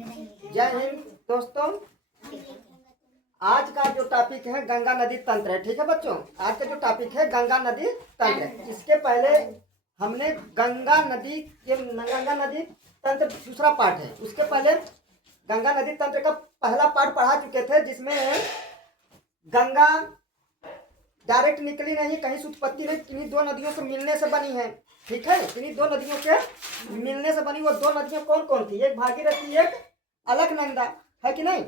जय हिंद दोस्तों। आज का जो टॉपिक है गंगा नदी तंत्र है। ठीक है बच्चों, आज का जो टॉपिक है गंगा नदी तंत्र। इसके पहले हमने गंगा नदी तंत्र दूसरा पार्ट है, उसके पहले गंगा नदी तंत्र का पहला पार्ट पढ़ा चुके थे, जिसमें गंगा डायरेक्ट निकली नहीं, कहीं से उत्पत्ति नहीं, किन्हीं दो नदियों से मिलने से बनी है। ठीक है, किन्हीं दो नदियों के मिलने से बनी। वो दो नदियां कौन कौन थी? एक भागीरथी, एक अलकनंदा, है कि नहीं?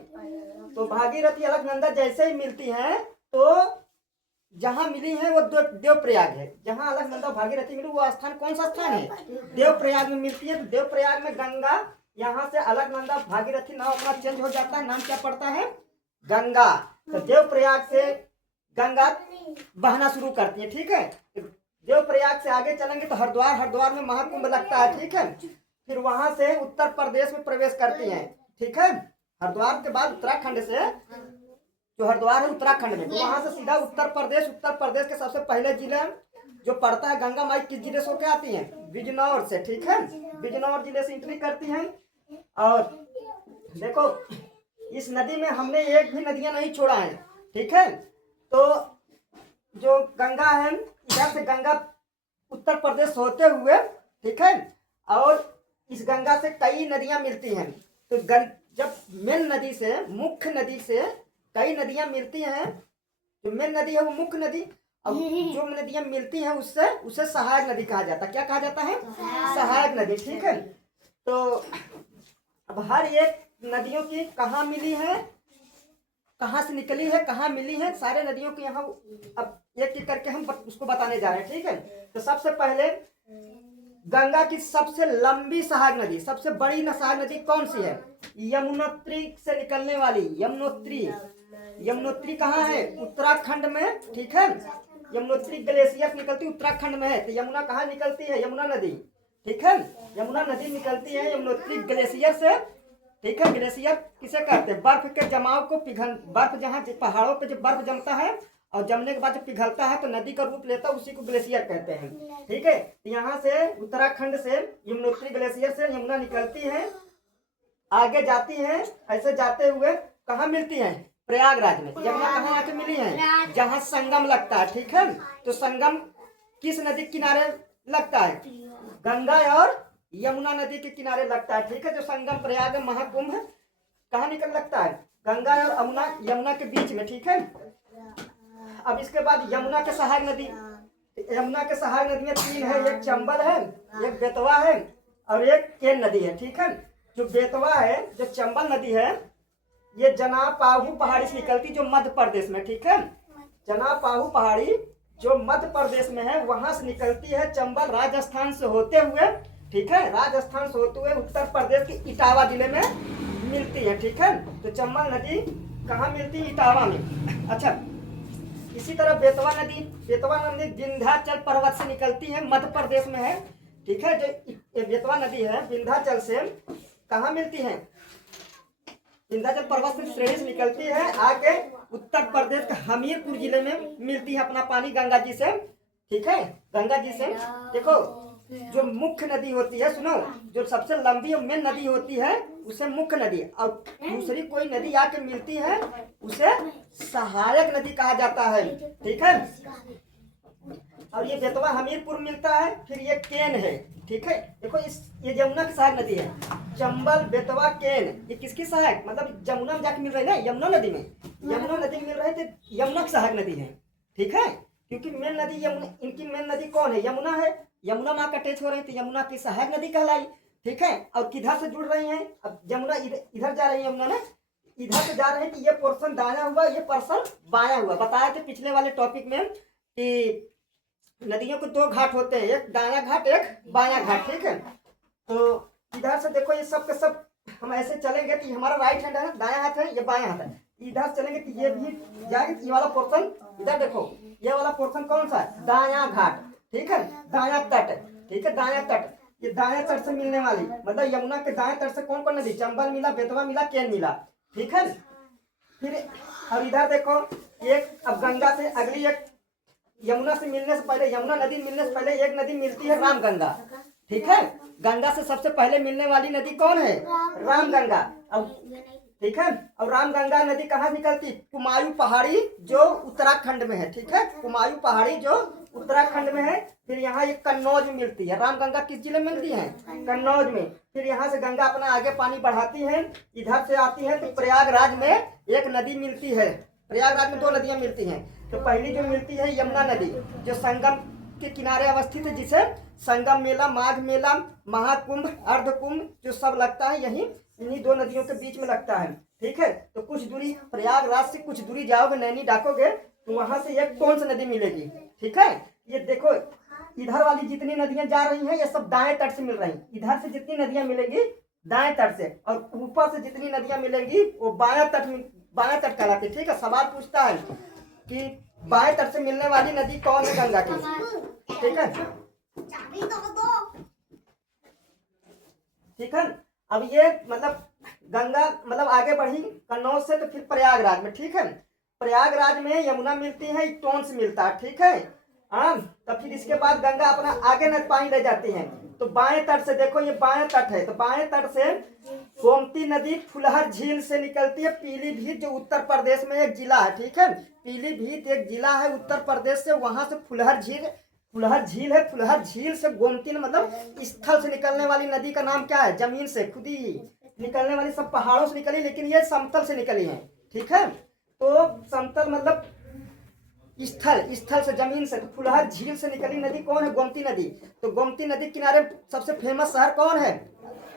तो भागीरथी अलकनंदा जैसे ही मिलती हैं तो जहां मिली है वो देवप्रयाग है। जहां अलकनंदा भागीरथी मिली वो स्थान कौन सा स्थान है? देवप्रयाग में मिलती है। तो देवप्रयाग में गंगा, यहाँ से अलकनंदा भागीरथी नाम अपना चेंज हो जाता है, नाम क्या पड़ता है? गंगा। तो देवप्रयाग से गंगा बहना शुरू करती है। ठीक है, देवप्रयाग से आगे चलेंगे तो हरिद्वार में महाकुंभ लगता है। ठीक है, फिर वहां से उत्तर प्रदेश में प्रवेश करती हैं। ठीक है, हरिद्वार के बाद उत्तराखंड से, जो हरिद्वार है उत्तराखंड में, तो वहां से सीधा उत्तर प्रदेश के सबसे पहले जिले जो पड़ता है गंगा माई किस जिले से होकर आती है? बिजनौर से। ठीक है, बिजनौर जिले से एंट्री करती हैं। और देखो, इस नदी में हमने एक भी नदियां नहीं छोड़ा है। ठीक है, तो जो गंगा है, इधर से गंगा उत्तर प्रदेश होते हुए, ठीक है, और इस गंगा से कई नदियां मिलती हैं। तो जब मेन नदी से, मुख्य नदी से कई नदियां मिलती हैं, जो मेन नदी है वो मुख्य नदी, अब जो नदियां मिलती हैं उससे सहायक नदी कहा जाता है। क्या कहा जाता है? सहायक नदी। ठीक है, तो अब हर एक नदियों की कहाँ मिली है, कहाँ से निकली है, कहाँ मिली है, सारे नदियों के यहाँ अब एक एक करके हम उसको बताने जा रहे हैं। ठीक है, तो सबसे पहले गंगा की सबसे लंबी सहायक नदी, सबसे बड़ी सहायक नदी कौन सी है? यमुनोत्री से निकलने वाली यमुनोत्री कहाँ है? उत्तराखंड में। ठीक है, यमुनोत्री ग्लेशियर निकलती उत्तराखंड में है। तो यमुना कहाँ निकलती है? यमुना नदी। ठीक है, यमुना नदी निकलती है यमुनोत्री ग्लेशियर से। ठीक है, ग्लेशियर किसे कहते हैं? बर्फ के जमाव को बर्फ जहाँ पहाड़ों पे जो बर्फ जमता है और जमने के बाद जब पिघलता है तो नदी का रूप लेता है, उसी को ग्लेशियर कहते हैं। ठीक है, तो यहाँ से उत्तराखंड से यमुनोत्री ग्लेशियर से यमुना निकलती है, आगे जाती है। ऐसे जाते हुए कहाँ मिलती है? प्रयागराज में। यमुना कहाँ आके मिली है? जहाँ संगम लगता है। ठीक है, तो संगम किस नदी के किनारे लगता है? गंगा और यमुना नदी के किनारे लगता है। ठीक है, जो संगम प्रयाग महाकुंभ कहाँ निकल लगता है? गंगा और यमुना के बीच में। ठीक है, अब इसके बाद यमुना के सहायक नदियां तीन है। एक चंबल है, एक बेतवा है और एक केन नदी है। ठीक है, जो बेतवा है, जो चंबल नदी है, ये जनापाहू पहाड़ी से निकलती, जो मध्य प्रदेश में। ठीक है, जनापाहू पहाड़ी जो मध्य प्रदेश में है, वहां से निकलती है। चंबल राजस्थान से होते हुए, ठीक है, राजस्थान से होते हुए उत्तर प्रदेश के इटावा जिले में मिलती है। ठीक है, तो चंबल नदी कहाँ मिलती है? इटावा में। अच्छा, इसी तरह बेतवा नदी विंध्याचल पर्वत से निकलती है, मध्य प्रदेश में है। ठीक है, जो बेतवा नदी है विंध्याचल से कहाँ मिलती है? विंध्याचल पर्वत से श्रेणी से निकलती है, आगे उत्तर प्रदेश के हमीरपुर जिले में मिलती है अपना पानी गंगा जी से। ठीक है, गंगा जी से देखो, जो मुख्य नदी होती है, सुनो, जो सबसे लंबी और मेन नदी होती है उसे मुख्य नदी, और दूसरी कोई नदी आके मिलती है उसे सहायक नदी कहा जाता है। ठीक है, और ये बेतवा हमीरपुर मिलता है, फिर ये केन है। ठीक है, देखो ये यमुना की सहायक नदी है। चंबल, बेतवा, केन, ये किसकी सहायक? मतलब जमुना में जाके मिल रही है ना, यमुना नदी में मिल रहे थे, यमुना की सहायक नदी है। ठीक है, क्योंकि मेन नदी यमुना, इनकी मेन नदी कौन है? यमुना है। यमुना माँ का अटैच हो रही थी, यमुना की सहायक नदी कहलाई। ठीक है, और किधर से जुड़ रही हैं? अब यमुना इधर जा रही है, यमुना ने इधर से जा रहे हैं कि ये पोर्शन दाया हुआ, ये पोर्शन बाया हुआ। बताया थे पिछले वाले टॉपिक में कि नदियों को दो घाट होते हैं, एक दाया घाट, एक बाया घाट। ठीक है, तो इधर से देखो, ये सब के सब हम ऐसे चलेंगे तो हमारा राइट हैंड है, दाया हाथ है, ये बाया हाथ है। इधर चलेंगे तो ये भी जाएंगे, ये वाला पोर्शन इधर देखो, ये वाला पोर्शन कौन सा है? दाया घाट। ठीक है, दाया तट। ठीक है, दाया तट, ये दाया तट से मिलने वाली, मतलब यमुना के दाया तट से कौन कौन नदी? चंबल मिला, बेतवा मिला, केन मिला। ठीक है, फिर और इधर देखो, एक अब गंगा से अगली एक यमुना से मिलने से पहले, यमुना नदी मिलने से पहले एक नदी मिलती है रामगंगा। ठीक है। गंगा से सबसे पहले मिलने वाली नदी कौन है? रामगंगा। अब ठीक है, और रामगंगा नदी कहाँ निकलती? कुमायूं पहाड़ी जो उत्तराखंड में है, ठीक है, कुमायूं पहाड़ी जो उत्तराखंड में है। फिर यहाँ ये कन्नौज में मिलती है। रामगंगा किस जिले में मिलती है? कन्नौज में। फिर यहाँ से गंगा अपना आगे पानी बढ़ाती है, इधर से आती है तो प्रयागराज में एक नदी मिलती है। प्रयागराज में 2 नदियां मिलती हैं। तो पहली जो मिलती है यमुना नदी, जो संगम के किनारे अवस्थित है, जिसे संगम मेला, माघ मेला, महाकुंभ, अर्धकुंभ जो सब लगता है यही इन्हीं 2 नदियों के बीच में लगता है, ठीक है। तो कुछ दूरी प्रयागराज से कुछ दूरी जाओगे, नैनी डाकोगे तो वहां से एक टोंस नदी मिलेगी, ठीक है। ये देखो इधर वाली जितनी नदियां जा रही हैं ये सब दाएं तट से मिल रही, इधर से जितनी नदियां मिलेंगी दाएं तट से, और ऊपर से जितनी नदियां मिलेंगी वो बाएं तट कहलाती है, ठीक है। सवाल पूछता है कि बाएं तट से मिलने वाली नदी कौन है गंगा की, ठीक है, ठीक है। अब ये मतलब गंगा मतलब आगे बढ़ी कन्नौज से तो फिर प्रयागराज में, ठीक है। प्रयागराज में यमुना मिलती है, टोंस मिलता है, ठीक है। हाँ, तब फिर इसके बाद गंगा अपना आगे न पानी ले जाती है। तो बाएं तट से देखो ये बाएं तट है, तो बाएं तट से गोमती नदी फुलहर झील से निकलती है। पीलीभीत जो उत्तर प्रदेश में एक जिला है, ठीक है, पीलीभीत एक जिला है उत्तर प्रदेश से, वहां से फुलहर झील है। फुलहर झील से गोमती मतलब स्थल से निकलने वाली नदी का नाम क्या है? जमीन से खुद ही निकलने वाली, सब पहाड़ों से निकली लेकिन ये समतल से निकली है, ठीक है। तो समतल मतलब स्थल से, जमीन से। तो फुलहर झील से निकली नदी कौन है? गोमती नदी। तो गोमती नदी किनारे सबसे फेमस शहर कौन है?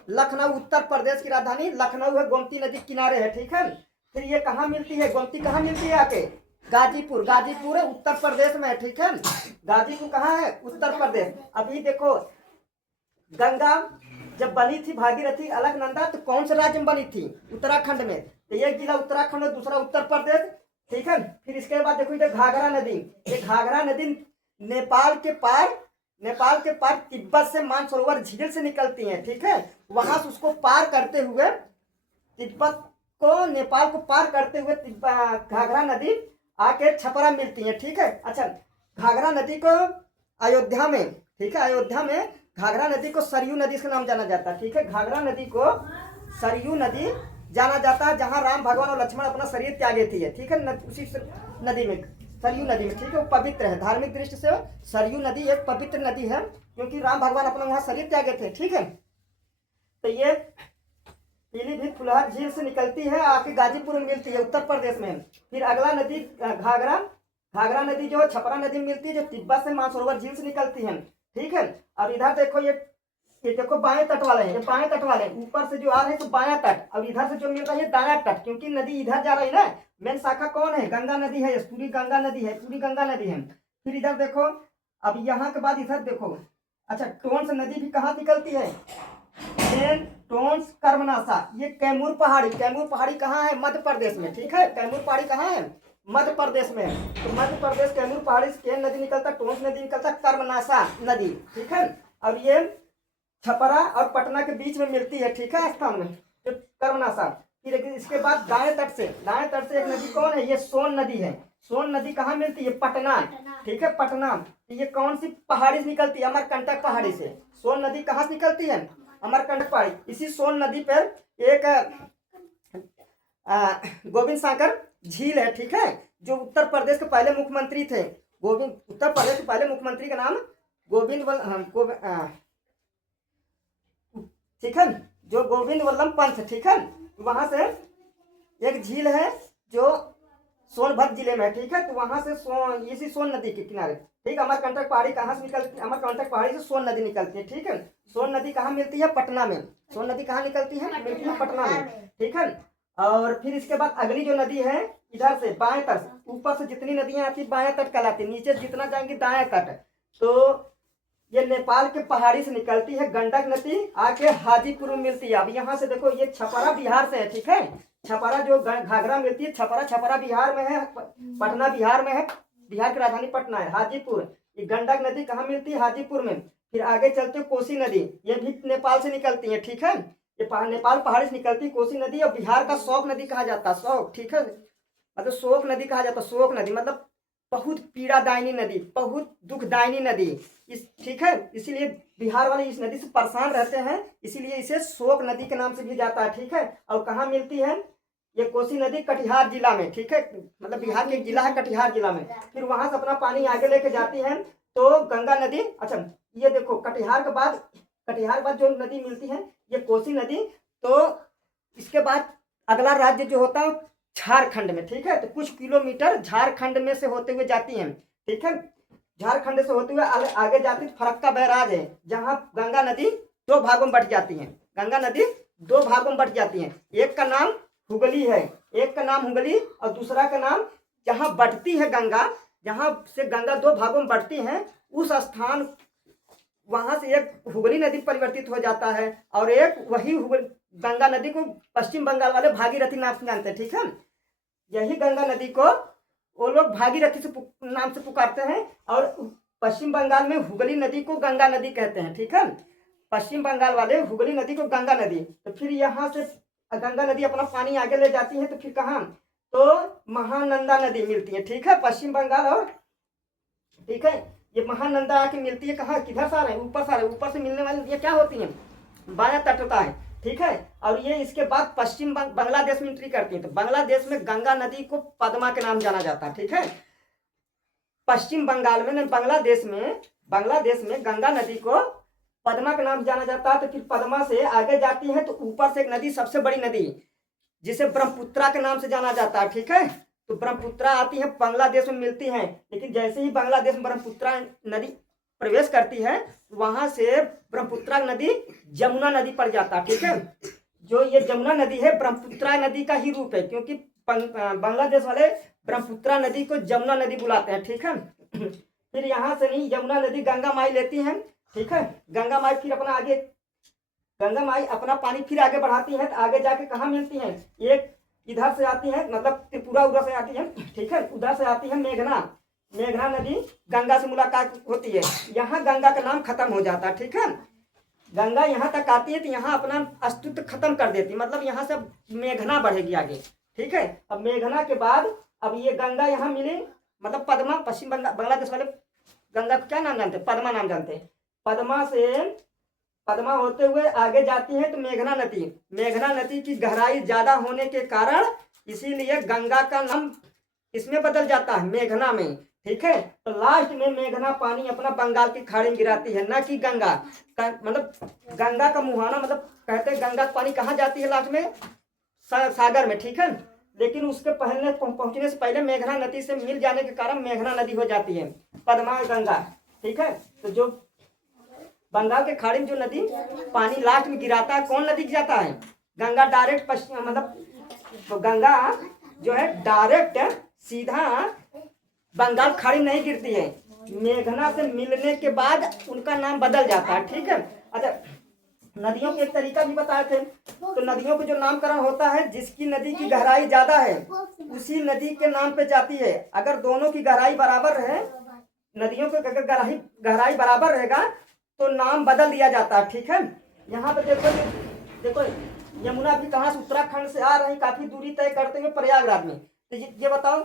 लखनऊ। उत्तर प्रदेश की राजधानी लखनऊ है, गोमती नदी किनारे है, ठीक है। फिर ये कहाँ मिलती है? गोमती कहाँ मिलती है आके? गाजीपुर है उत्तर प्रदेश में है, ठीक है। गाजीपुर कहाँ है? उत्तर प्रदेश। अभी देखो गंगा जब बनी थी भागीरथी अलकनंदा तो कौन से राज्य में बनी थी? उत्तराखंड में। तो एक जिला उत्तराखंड और दूसरा उत्तर प्रदेश, ठीक है। फिर इसके बाद देखो इधर घाघरा नदी, ये घाघरा नदी नेपाल के पार तिब्बत से मानसरोवर झील से निकलती है, ठीक है। वहां से उसको पार करते हुए तिब्बत को, नेपाल को पार करते हुए घाघरा नदी आके छपरा मिलती है, ठीक है। अच्छा, घाघरा नदी को अयोध्या में, ठीक है, अयोध्या में घाघरा नदी को सरयू नदी से नाम जाना जाता है, ठीक है। घाघरा नदी को सरयू नदी जाना जाता है, जहां राम भगवान और लक्ष्मण अपना शरीर त्यागे थे, ठीक है। उसी नदी में, सरयू नदी में, ठीक है, वो पवित्र है। धार्मिक दृष्टि से सरयू नदी एक पवित्र नदी है, क्योंकि राम भगवान अपना वहां शरीर त्यागे थे, ठीक है। तो ये पीलीभीत फुलहर झील से निकलती है, आके गाजीपुर में मिलती है उत्तर प्रदेश में। फिर अगला नदी घाघरा नदी जो छपरा नदी में मिलती है, जो तिब्बत से मानसरोवर झील से निकलती है, ठीक है। और इधर देखो ये देखो बाएं तट वाले हैं, ये बाएं तट वाले ऊपर से जो आ रहे हैं तो बायां तट, और इधर से जो मिल रहा है दायां तट, क्योंकि नदी इधर जा रही है ना। मेन शाखा कौन है? गंगा नदी है, पूरी गंगा नदी है। फिर इधर देखो, अब यहाँ के बाद इधर देखो, अच्छा, टोंस नदी भी कहाँ निकलती है? टोंस कर्मनाशा, ये कैमूर पहाड़ी कहाँ है? मध्य प्रदेश में, ठीक है। कैमूर पहाड़ी कहाँ है? मध्य प्रदेश में। तो मध्य प्रदेश कैमूर पहाड़ी से केन नदी निकलता, टोंस नदी निकलता, कर्मनाशा नदी, ठीक है। और ये छपरा और पटना के बीच में मिलती है, ठीक है, स्थान में, तो कर्मनाशा। फिर इसके बाद दाएं तट से एक नदी कौन है? ये सोन नदी है। सोन नदी कहाँ मिलती है? पटना, ठीक है, पटना। ये कौन सी पहाड़ी से निकलती है? अमरकंटक पहाड़ी से। सोन नदी कहाँ से निकलती है? अमरकंटक पहाड़ी। इसी सोन नदी पर एक गोविंद सागर झील है, ठीक है, जो उत्तर प्रदेश के पहले मुख्यमंत्री थे। उत्तर प्रदेश के पहले मुख्यमंत्री का नाम ठीक है, जो गोविंद वल्लभ पंत, ठीक है। वहां से एक झील है जो सोनभद्र जिले में, ठीक है। तो वहां से इसी सोन नदी के किनारे, ठीक, अमरकंटक पहाड़ी कहाँ से निकलती है? अमरकंटक पहाड़ी से सोन नदी निकलती है, ठीक है। सोन नदी कहाँ मिलती है? पटना में। सोन नदी कहाँ निकलती है? मिलती है पटना में, ठीक है। और फिर इसके बाद अगली जो नदी है इधर से बाएं तट, ऊपर से जितनी नदियां आती है बाएं तट कहलाती है, नीचे जितना जाएंगी दाएं तट। तो ये नेपाल के पहाड़ी से निकलती है गंडक नदी, आके हाजीपुर में मिलती है। अब यहाँ से देखो ये छपरा बिहार से है, ठीक है। छपरा जो घाघरा मिलती है, छपरा बिहार में है, पटना बिहार में है, बिहार की राजधानी पटना है। हाजीपुर, ये गंडक नदी कहाँ मिलती है? हाजीपुर में। फिर आगे चलते कोसी नदी, ये भी नेपाल से निकलती है, ठीक है। ये नेपाल पहाड़ी से निकलती कोसी नदी, और बिहार का शोक नदी कहा जाता है, शोक, ठीक है, मतलब शोक नदी कहा जाता है। शोक नदी मतलब बहुत पीड़ादायिनी नदी, बहुत दुखदायिनी नदी। इस ठीक है, इसीलिए बिहार वाले इस नदी से परेशान रहते हैं, इसीलिए इसे शोक नदी के नाम से भी जाता है। ठीक है, और कहाँ मिलती है ये कोसी नदी? कटिहार जिला में। ठीक है, मतलब बिहार के एक जिला है कटिहार जिला में। फिर वहां से अपना पानी आगे लेके जाती है तो गंगा नदी। अच्छा ये देखो, कटिहार के बाद जो नदी मिलती है ये कोसी नदी। तो इसके बाद अगला राज्य जो होता है झारखंड में। ठीक है, तो कुछ किलोमीटर झारखंड में से होते हुए जाती हैं। ठीक है, झारखंड से होते हुए आगे जाती फरक्का बैराज है, जहाँ गंगा नदी दो भागों में बट जाती है। गंगा नदी दो भागों में बट जाती है, एक का नाम हुगली है, एक का नाम हुगली और दूसरा का नाम, जहाँ बटती है गंगा, जहाँ से गंगा दो भागों में बटती है उस स्थान, वहां से एक हुगली नदी परिवर्तित हो जाता है और एक वही गंगा नदी को पश्चिम बंगाल वाले भागीरथी नाम से जानते हैं। ठीक है, यही गंगा नदी को वो लोग भागीरथी से नाम से पुकारते हैं और पश्चिम बंगाल में हुगली नदी को गंगा नदी कहते हैं। ठीक है, पश्चिम बंगाल वाले हुगली नदी को गंगा नदी। तो फिर यहाँ से गंगा नदी अपना पानी आगे ले जाती है तो फिर कहाँ? तो महानंदा नदी मिलती है। ठीक है, पश्चिम बंगाल और ठीक है, ये महानंदा आके मिलती है कहाँ? किधर से आ रहे हैं? ऊपर से आ रहे हैं। ऊपर से मिलने वाली ये क्या होती है? बायां तट होता है। ठीक है, और ये इसके बाद पश्चिम बांग्लादेश में एंट्री करती है। तो बांग्लादेश में गंगा नदी को पद्मा के नाम जाना जाता है। ठीक है, पश्चिम बंगाल में बांग्लादेश में गंगा नदी को पद्मा के नाम जाना जाता है। तो फिर पद्मा से आगे जाती है तो ऊपर से एक नदी, सबसे बड़ी नदी जिसे ब्रह्मपुत्रा के नाम से जाना जाता है। ठीक है, तो ब्रह्मपुत्रा आती है, बांग्लादेश में मिलती है, लेकिन जैसे ही बांग्लादेश में ब्रह्मपुत्रा नदी प्रवेश करती है वहां से ब्रह्मपुत्रा नदी जमुना नदी पड़ जाता है। ठीक है, जो ये जमुना नदी है ब्रह्मपुत्रा नदी का ही रूप है, क्योंकि बांग्लादेश वाले ब्रह्मपुत्रा नदी को जमुना नदी बुलाते हैं। ठीक है, फिर यहाँ से नहीं, यमुना नदी गंगा माई लेती है। ठीक है, गंगा माई फिर गंगा माई अपना पानी फिर आगे बढ़ाती है तो आगे जाके कहाँ मिलती है? एक इधर से आती है, मतलब त्रिपुरा उधर से आती है। ठीक है, उधर से आती है मेघना नदी, गंगा से मुलाकात होती है, यहाँ गंगा का नाम खत्म हो जाता है। ठीक है, गंगा यहाँ तक आती है तो यहाँ अपना अस्तित्व खत्म कर देती है, मतलब यहाँ से मेघना बढ़ेगी आगे। ठीक है, अब मेघना के बाद अब ये गंगा यहाँ मिली, मतलब पद्मा, पश्चिम बांग्लादेश वाले गंगा को क्या नाम जानते हैं? पद्मा नाम जानते हैं। पद्मा होते हुए आगे जाती है तो मेघना नदी की गहराई ज्यादा होने के कारण इसीलिए गंगा का नाम इसमें बदल जाता है, मेघना में। ठीक है, तो लास्ट में मेघना पानी अपना बंगाल की खाड़ी में गिराती है, ना कि गंगा मतलब गंगा का मुहाना, मतलब कहते हैं गंगा का पानी कहाँ जाती है लास्ट में? सागर में। ठीक है, लेकिन उसके पहुंचने से पहले मेघना नदी से मिल जाने के कारण मेघना नदी हो जाती है, पद्मा गंगा। ठीक है, तो जो बंगाल के खाड़ी में जो नदी पानी लास्ट में गिराता है, कौन नदी जाता है? गंगा डायरेक्ट पश्चिम, मतलब तो गंगा जो है डायरेक्ट सीधा बंगाल खाड़ी नहीं गिरती है, मेघना से मिलने के बाद उनका नाम बदल जाता है। ठीक है, अच्छा नदियों के एक तरीका भी बताए थे, तो नदियों का जो नामकरण होता है, जिसकी नदी की गहराई ज्यादा है उसी नदी के नाम पे जाती है। अगर दोनों की गहराई बराबर रहे, नदियों की अगर गहराई बराबर रहेगा तो नाम बदल दिया जाता है। ठीक है, यहाँ पे देखो यमुना भी कहाँ से उत्तराखंड से आ रही, काफी दूरी तय करते हुए प्रयागराज में। तो ये बताओ,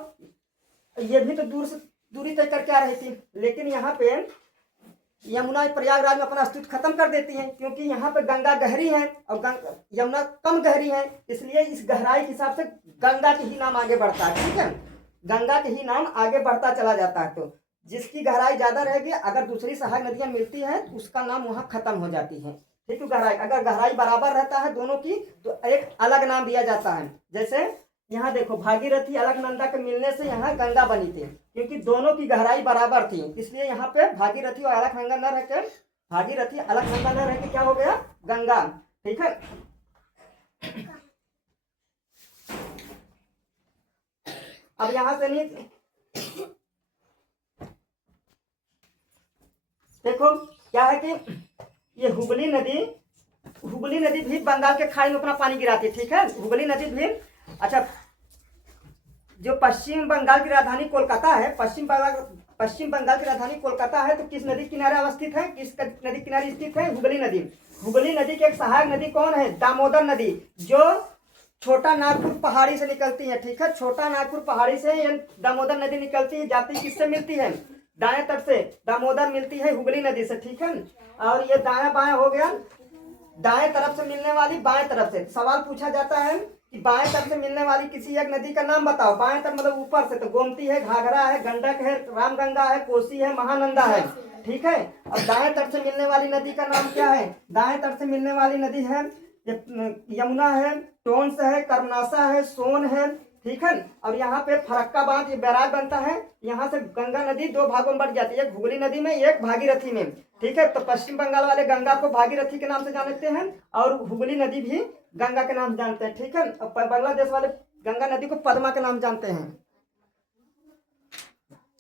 ये भी तो दूरी तय करके आ रही थी, लेकिन यहाँ पे यमुना प्रयागराज में अपना अस्तित्व खत्म कर देती है, क्योंकि यहाँ पे गंगा गहरी है और यमुना कम गहरी है, इसलिए इस गहराई के हिसाब से गंगा के ही नाम आगे बढ़ता है। ठीक है, गंगा के ही नाम आगे बढ़ता चला जाता है। तो जिसकी गहराई ज्यादा रहेगी, अगर दूसरी सहायक नदियां मिलती हैं तो उसका नाम वहाँ खत्म हो जाती है। ठीक है, गहराई अगर गहराई बराबर रहता है दोनों की तो एक अलग नाम दिया जाता है। जैसे यहाँ देखो, भागीरथी अलकनंदा के मिलने से यहाँ गंगा बनी थी, क्योंकि दोनों की गहराई बराबर थी, इसलिए यहाँ पे भागीरथी और अलकनंदा न रहकर भागीरथी अलकनंदा न रहकर क्या हो गया? गंगा। ठीक है, अब यहाँ से नहीं, देखो क्या है कि ये हुगली नदी भी बंगाल के खाड़ी में अपना पानी गिराती है। ठीक है, हुगली नदी भी। अच्छा, जो पश्चिम बंगाल की राजधानी कोलकाता है, पश्चिम बंगाल की राजधानी कोलकाता है, तो किस नदी किनारे अवस्थित है? किस नदी किनारे स्थित है? हुगली नदी। हुगली नदी की एक सहायक नदी कौन है? दामोदर नदी, जो छोटा नागपुर पहाड़ी से निकलती है, ठीक है। छोटा नागपुर पहाड़ी से ये दामोदर नदी निकलती है, जाती किससे मिलती है? दाएं तट से दामोदर मिलती है हुगली नदी से, ठीक है। और ये दाया बाया हो गया, दाएं तरफ से मिलने वाली बाएं तरफ से। सवाल पूछा जाता है कि बाएं तरफ से मिलने वाली किसी एक नदी का नाम बताओ। बाएं तरफ मतलब ऊपर से, तो गोमती है, घाघरा है, गंडक है, रामगंगा है, कोसी है, महानंदा है, ठीक है। और दाएं तट से मिलने वाली नदी का नाम क्या है? दाएं तट से मिलने वाली नदी है यमुना है, टोंस है, कर्मनासा है, सोन है, ठीक है। और यहाँ पे फरक्का बांध, ये बैराज बनता है। यहाँ से गंगा नदी दो भागों में बढ़ जाती है, एक हुगली नदी में, एक भागीरथी में, ठीक है। तो पश्चिम बंगाल वाले गंगा को भागीरथी के नाम से जानते हैं और हुगली नदी भी गंगा के नाम जानते हैं, ठीक है। और बांग्लादेश वाले गंगा नदी को पद्मा के नाम जानते हैं।